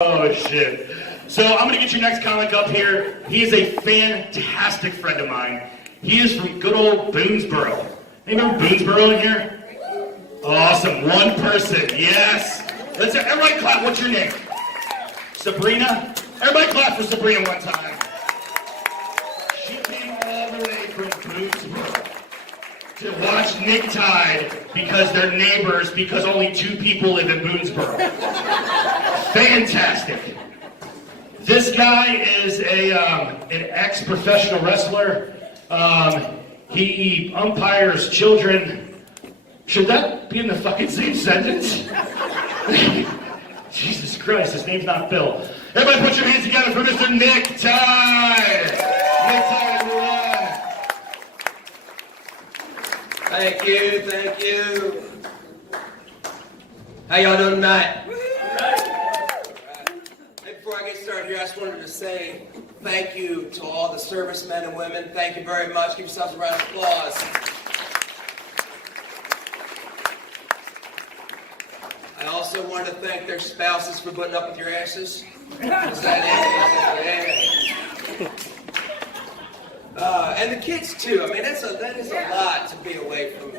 Oh, shit. So I'm going to get your next comic up here. He is a fantastic friend of mine. He is from good old Boonesboro. Anybody from Boonesboro in here? Awesome. One person. Yes. Let's everybody clap. What's your name? Sabrina? Everybody clap for Sabrina one time. She came all the way from Boonesboro to watch Nick Tide because they're neighbors, because only 2 people live in Boonesboro. Fantastic. This guy is an ex-professional wrestler. He umpires children. Should that be in the fucking same sentence? Jesus Christ, his name's not Bill. Everybody put your hands together for Mr. Nick Tide. Nick Tide, everyone. Thank you. How y'all doing tonight? Before I get started here, I just wanted to say thank you to all the servicemen and women. Thank you very much. Give yourselves a round of applause. I also want to thank their spouses for putting up with your asses. Is that it? And the kids too. I mean, that is a lot to be away from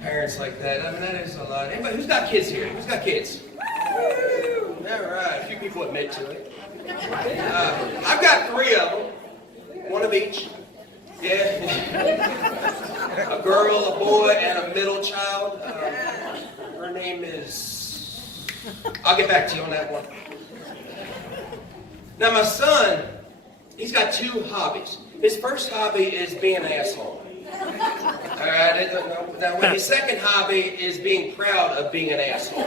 parents like that. I mean, that is a lot. Anybody who's got kids here? Who's got kids? Woo! All right, a few people admit to it. I've got 3 of them, 1 of each. Yeah, a girl, a boy, and a middle child. Her name is. I'll get back to you on that one. Now, my son, he's got 2 hobbies. His first hobby is being an asshole. All right. Now, his second hobby is being proud of being an asshole.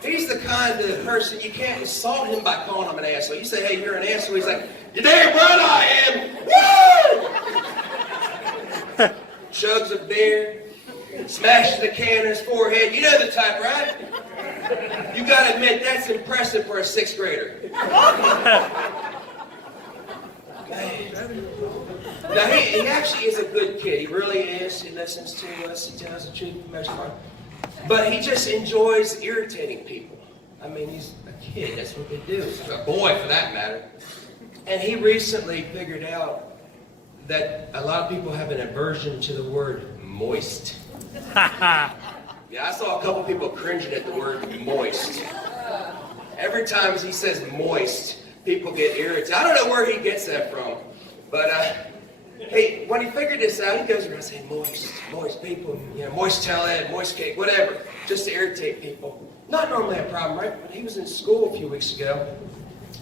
He's the kind of person you can't insult him by calling him an asshole. You say, "Hey, you're an asshole." He's like, "You're damn right I am." Woo! Chugs a beer, smashes the can in his forehead. You know the type, right? You gotta admit that's impressive for a 6th grader. Now, he actually is a good kid. He really is. He listens to us. He tells the truth most part. But he just enjoys irritating people. I mean, he's a kid. That's what they do. A boy, for that matter. And he recently figured out that a lot of people have an aversion to the word moist. Yeah, I saw a couple people cringing at the word moist. Every time he says moist, people get irritated. I don't know where he gets that from. But, hey, when he figured this out, he goes around saying moist people, you know, moist towelette, moist cake, whatever, just to irritate people. Not normally a problem, right? But he was in school a few weeks ago,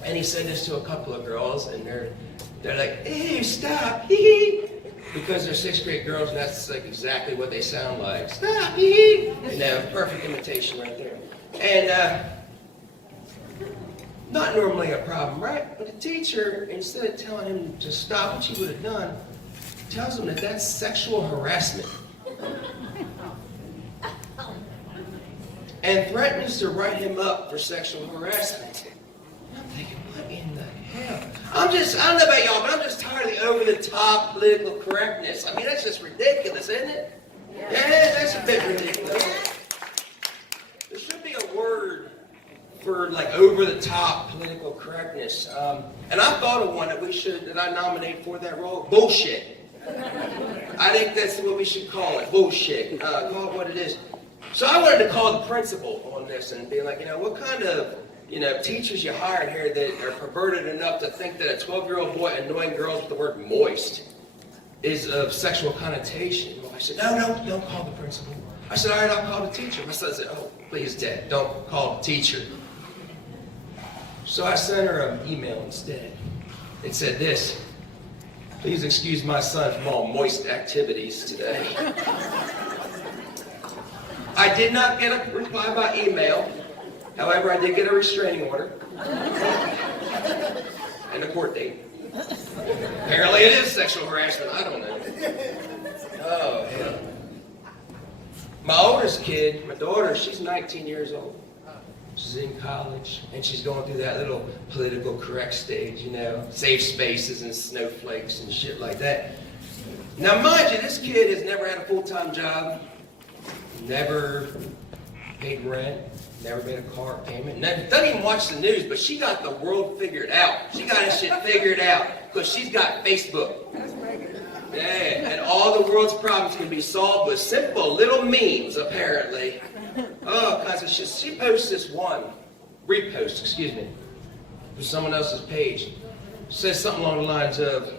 and he said this to a couple of girls, and they're like, "Hey, stop, hee-hee," because they're 6th grade girls, and that's like exactly what they sound like. Stop, hee-hee. You know, perfect imitation right there. And, not normally a problem, right? But the teacher, instead of telling him to stop what he would have done, tells him that that's sexual harassment. And threatens to write him up for sexual harassment. I'm thinking, what in the hell? I don't know about y'all, but I'm just tired of the over-the-top political correctness. I mean, that's just ridiculous, isn't it? Yeah, that's a bit ridiculous. There should be a word for like over-the-top political correctness. And I thought of one that I nominate for that role. Bullshit. I think that's what we should call it. Bullshit. Call it what it is. So I wanted to call the principal on this and be like, what kind of, teachers you hired here that are perverted enough to think that a 12-year-old boy annoying girls with the word moist is of sexual connotation? I said, no, don't call the principal. I said, all right, I'll call the teacher. My son said, oh, please, Dad, don't call the teacher. So I sent her an email instead. It said this: "Please excuse my son from all moist activities today." I did not get a reply by email. However, I did get a restraining order and a court date. Apparently it is sexual harassment. I don't know. Oh, hell. My oldest kid, my daughter, she's 19 years old. She's in college, and she's going through that little political correct stage, safe spaces and snowflakes and shit like that. Now, mind you, this kid has never had a full-time job, never paid rent, never made a car payment. Doesn't even watch the news, but she got the world figured out. She got her shit figured out because she's got Facebook. Yeah, and all the world's problems can be solved with simple little memes, apparently. Oh, kinds of shit. She posts this one, repost, excuse me, to someone else's page. Says something along the lines of,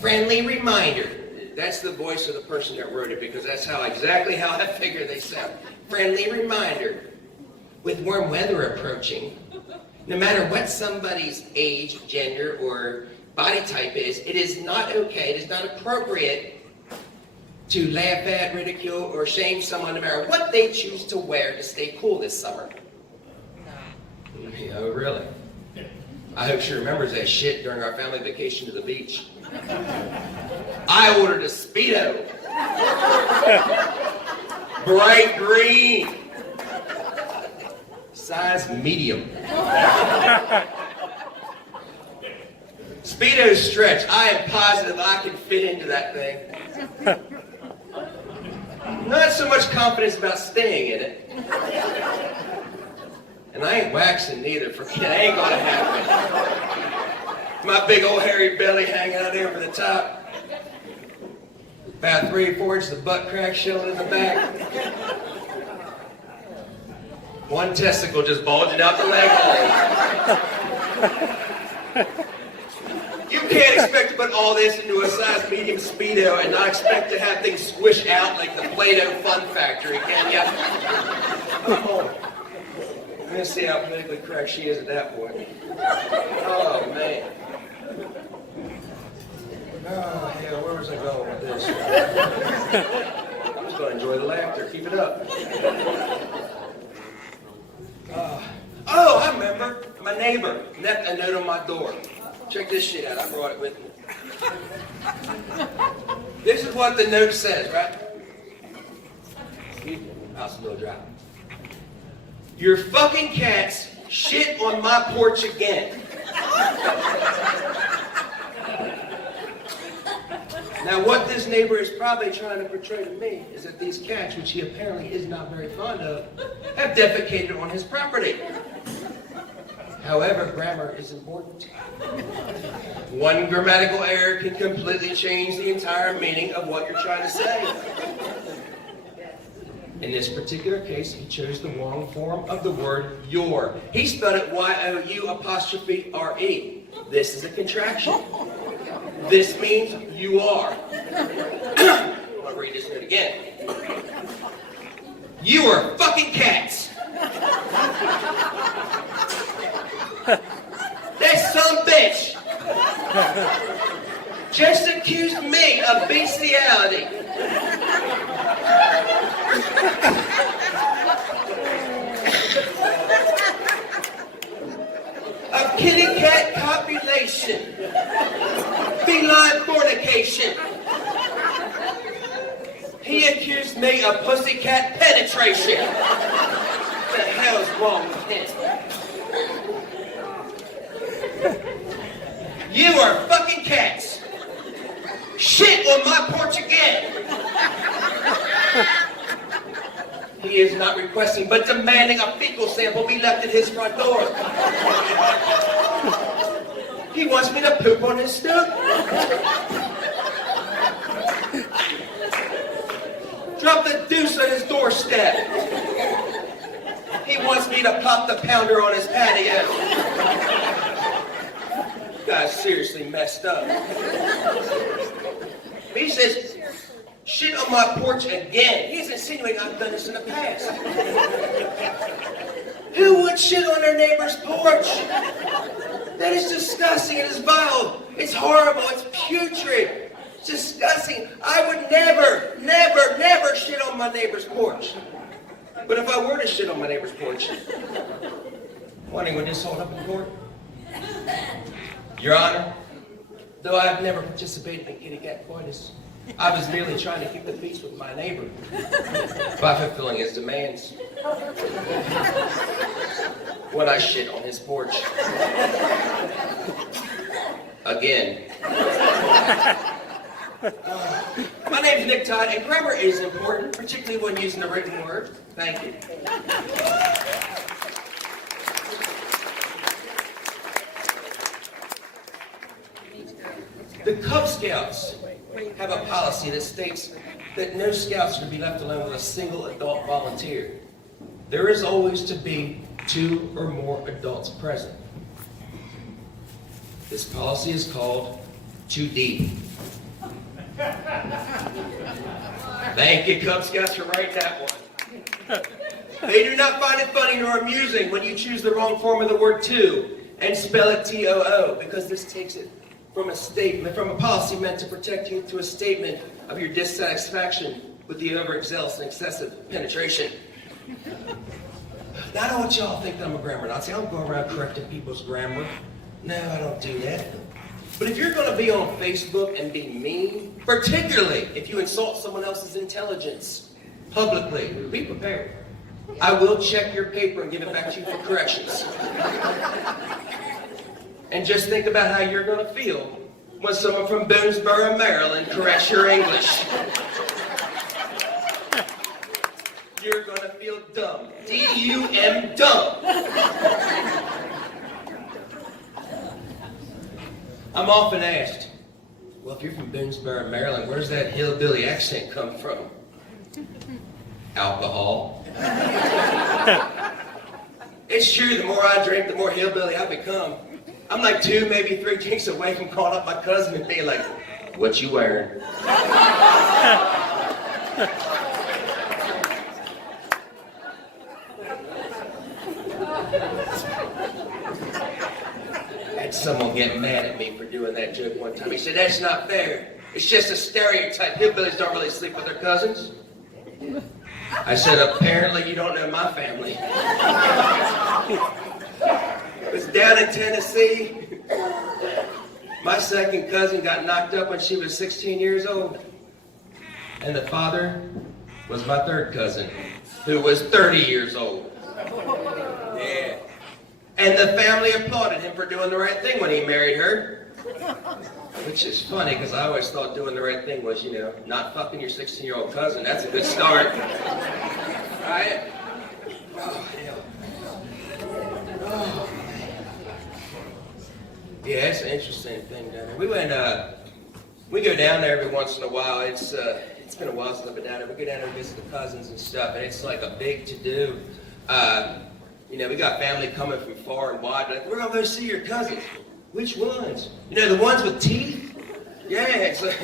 friendly reminder. That's the voice of the person that wrote it, because that's exactly how I figure they sound. Friendly reminder. With warm weather approaching, no matter what somebody's age, gender, or body type is, it is not okay, it is not appropriate to laugh at, ridicule, or shame someone no matter what they choose to wear to stay cool this summer. Oh, really? I hope she remembers that shit during our family vacation to the beach. I ordered a Speedo. Bright green. Size medium. Speedo stretch. I am positive I can fit into that thing. Not so much confidence about staying in it. And I ain't waxing neither. For me, that ain't gonna happen. My big old hairy belly hanging out there over the top. About 3 or 4 inches of butt crack showing in the back. One testicle just bulging out the leg hole. You can't expect to put all this into a size medium Speedo and not expect to have things squish out like the Play-Doh Fun Factory, can ya? Oh. I'm gonna see how politically correct she is at that point. Oh, man. Oh, hell, where was I going with this? I'm just gonna enjoy the laughter. Keep it up. Oh, I remember. My neighbor left a note on my door. Check this shit out. I brought it with me. This is what the note says, right? Excuse me. House a little dry. Your fucking cats shit on my porch again. Now, what this neighbor is probably trying to portray to me is that these cats, which he apparently is not very fond of, have defecated on his property. However, grammar is important. One grammatical error can completely change the entire meaning of what you're trying to say. In this particular case, he chose the wrong form of the word your. He spelled it Y-O-U''R-E. This is a contraction. This means you are. I'll read this note again. You are fucking cats. That some bitch just accused me of bestiality. Of kitty cat copulation, feline fornication. He accused me of pussycat penetration. What the hell's wrong with him? You are fucking cats. Shit on my porch again. He is not requesting, but demanding a fecal sample be left at his front door. He wants me to poop on his stoop. Drop the deuce on his doorstep. He wants me to pop the pounder on his patio. You guys seriously messed up. He says, shit on my porch again. He's insinuating I've done this in the past. Who would shit on their neighbor's porch? That is disgusting. It is vile. It's horrible. It's putrid. It's disgusting. I would never, never, never shit on my neighbor's porch. But if I were to shit on my neighbor's porch, wondering would this hold up in court? Your Honor, though I have never participated in kitty cat coitus, I was merely trying to keep the peace with my neighbor by fulfilling his demands. When I shit on his porch. Again. My name's Nick Todd, and grammar is important, particularly when using the written word. Thank you. The Cub Scouts have a policy that states that no scouts are to be left alone with a single adult volunteer. There is always to be 2 or more adults present. This policy is called 2D. Thank you, Cub Scouts, for writing that one. They do not find it funny nor amusing when you choose the wrong form of the word to and spell it T-O-O, because this takes it from a statement, from a policy meant to protect you, to a statement of your dissatisfaction with the overzealous and excessive penetration. Now, I don't want y'all to think that I'm a grammar Nazi. I don't go around correcting people's grammar. No, I don't do that. But if you're going to be on Facebook and be mean, particularly if you insult someone else's intelligence publicly, be prepared. I will check your paper and give it back to you for corrections. And just think about how you're going to feel when someone from Boonesboro, Maryland corrects your English. You're going to feel dumb. D-U-M, dumb. I'm often asked, well, if you're from Boonesboro, Maryland, where's that hillbilly accent come from? Alcohol. It's true, the more I drink, the more hillbilly I become. I'm like 2, maybe 3 drinks away from calling up my cousin and being like, what you wearing? Had someone get mad at me for doing that joke one time. He said, that's not fair. It's just a stereotype. Hillbillies don't really sleep with their cousins. I said, apparently you don't know my family. It was down in Tennessee. My second cousin got knocked up when she was 16 years old. And the father was my third cousin, who was 30 years old. Yeah. And the family applauded him for doing the right thing when he married her. Which is funny, because I always thought doing the right thing was, not fucking your 16-year-old cousin. That's a good start. Right? Oh, hell. Oh, man. Yeah, it's an interesting thing down there. We go down there every once in a while. It's been a while since I've been down there. We go down there and visit the cousins and stuff, and it's like a big to-do. We got family coming from far and wide. Like, we're going to go see your cousins. Which ones? The ones with teeth? Yeah, it's like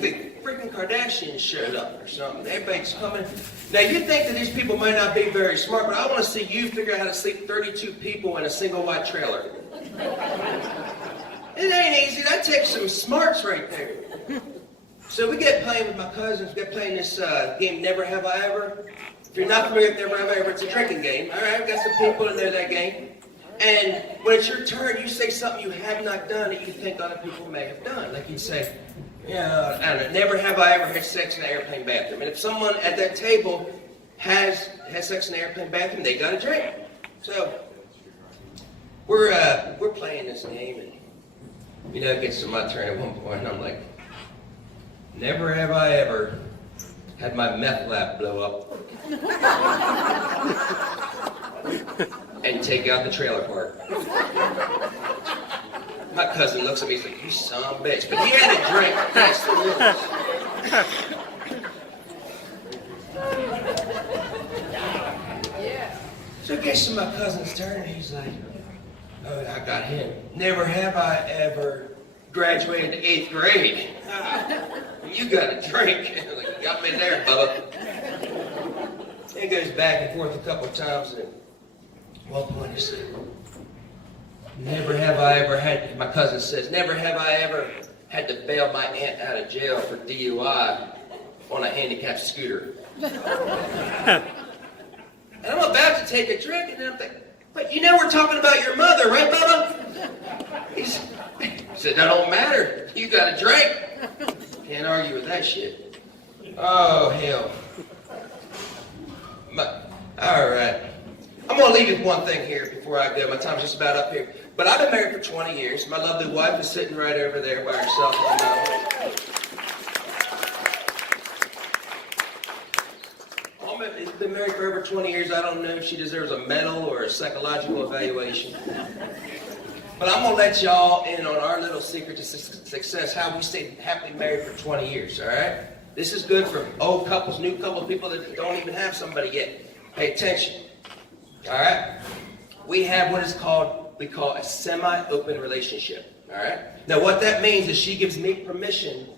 the freaking Kardashians showed up or something. Everybody's coming. Now, you think that these people might not be very smart, but I want to see you figure out how to sleep 32 people in a single wide trailer. It ain't easy. That takes some smarts right there. So we get playing with my cousins. We get playing this game, Never Have I Ever. If you're not familiar with Never Have I Ever, it's a drinking game. All right, we've got some people in there that game. And when it's your turn, you say something you have not done that you think other people may have done. Like you'd say, I don't know, never have I ever had sex in an airplane bathroom. And if someone at that table has sex in an airplane bathroom, they got a drink. So we're playing this game, and it gets to my turn at one point, and I'm like, never have I ever had my meth lab blow up and take out the trailer park. My cousin looks at me, he's like, you son of a bitch. But he had a drink. That's the rules. So it gets to my cousin's turn, and he's like, oh, I got him. Never have I ever graduated to 8th grade. You got a drink. Like, you got me there, Bubba. It goes back and forth a couple of times, and at one point he said, never have I ever had, my cousin says, never have I ever had to bail my aunt out of jail for DUI on a handicapped scooter. And I'm about to take a drink, and then I'm thinking, but we're talking about your mother, right, Bubba? He said, that don't matter. You got a drink. Can't argue with that shit. Oh, hell. All right. I'm going to leave you with one thing here before I go. My time's just about up here. But I've been married for 20 years. My lovely wife is sitting right over there by herself. married for over 20 years. I don't know if she deserves a medal or a psychological evaluation. But I'm going to let y'all in on our little secret to success, how we stayed happily married for 20 years, all right? This is good for old couples, new couples, people that don't even have somebody yet. Pay attention, all right? We have what is called, we call a semi-open relationship, all right? Now, what that means is she gives me permission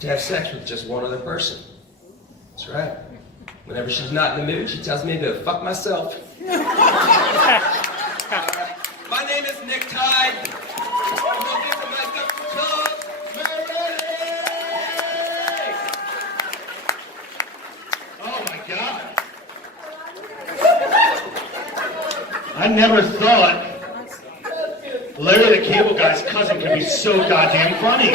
to have sex with just one other person. That's right. Whenever she's not in the mood, she tells me to go fuck myself. All right. My name is Nick Tide. I'm going to give my cup of John. Oh my God. I never thought Larry the Cable Guy's cousin could be so goddamn funny.